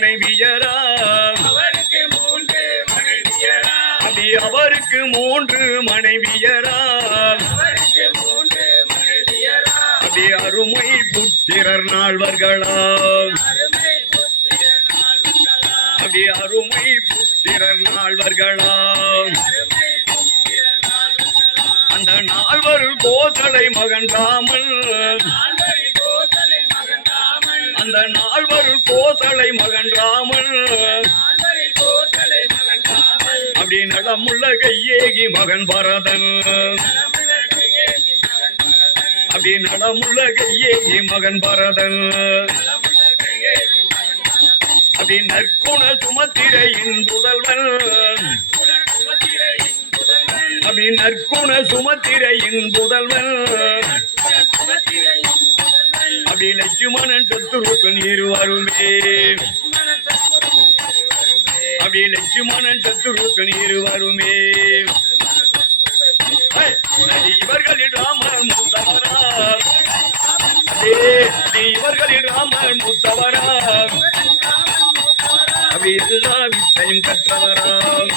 மனைவியரா அவருக்கு மூன்று மனைவியரா அப்படி அவருக்கு மூன்று மனைவியரா அவருக்கு மூன்று மனைவியரா அப்படி அருமை புத்திரர் நால்வர்களா. அப்படி அருமை புத்திரர் நால்வர்களா. அந்த நால்வருள் கோசலை மகன் ராமன். அந்த நால்வருள் கோசலை மகன் ராமன். அப்படி நலமுள்ள கையேகி மகன் பரதன். கையேகி மகன் பரதன் அப்படி நலமுள்ள கையேகி மகன் பரதன். கையேகி மகன் பரதன் அப்படி நற்குண சுமத்திரையின் புதல்வன் அப்படி நற்குண சுமத்திரையின் புதல்வன் அப்படி லட்சுமணன் சத்துருக்கு நீர் வருமே. அப்படி லட்சுமணன் சத்துருக்கன் இருவருமே ஐ, நடி இவர்களில் ராமர் மூத்தவரார் ஏ, இவர்களில் ராமர் மூத்தவரார் அப்படி எல்லா வித்தையும் கற்றவராம்.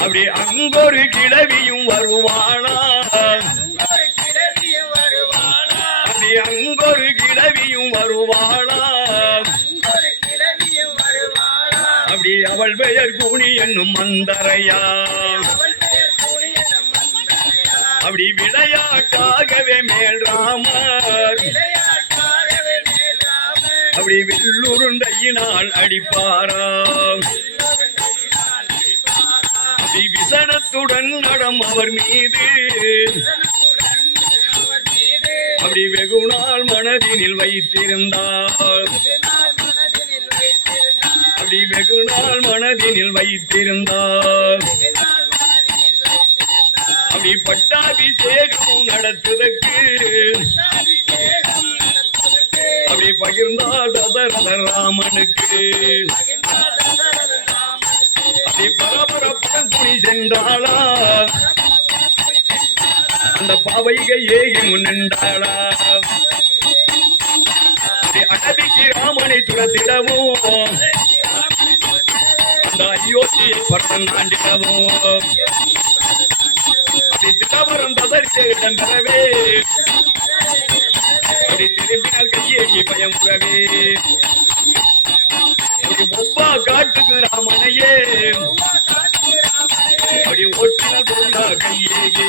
அப்படி அங்கொரு கிழவியும் வருவானா? அப்படி அங்கொரு கிழவியும் வருவானா? அப்படி அவள் பெயர் கூணி என்னும் மந்தரையா? அப்படி விளையாட்டாகவே மேல் ராமர். அப்படி வில்லுருண்டையினால் அடிப்பாராம். விசனத்துடன் நடம் அவர் மீது. அப்படி வெகு நாள் மனதினில் வைத்திருந்தார். அப்படி வெகு நாள் மனதினில் வைத்திருந்தார். அப்படி பட்டாபிஷேகம் நடத்துவதற்கு அப்படி பகிர்ந்தார் தசரத ராமனுக்கு. அப்படி பரபரப்பு துணி சென்றாளா? அந்த பாவைகை ஏகி முன்னின்றாளா அடவிக்கு ராமனை துரத்திடவும் அந்த அயோத்தியை பட்டம் தாண்டிடவும். அப்படி திட்டவரம் தசரிடம் பெறவே அப்படி திரும்பினால் கையேகி பயம் புறவே ஒவ்வா காட்டுக்கு ராமனையே அப்படி ஓட்டினால் பொருளா கையேகி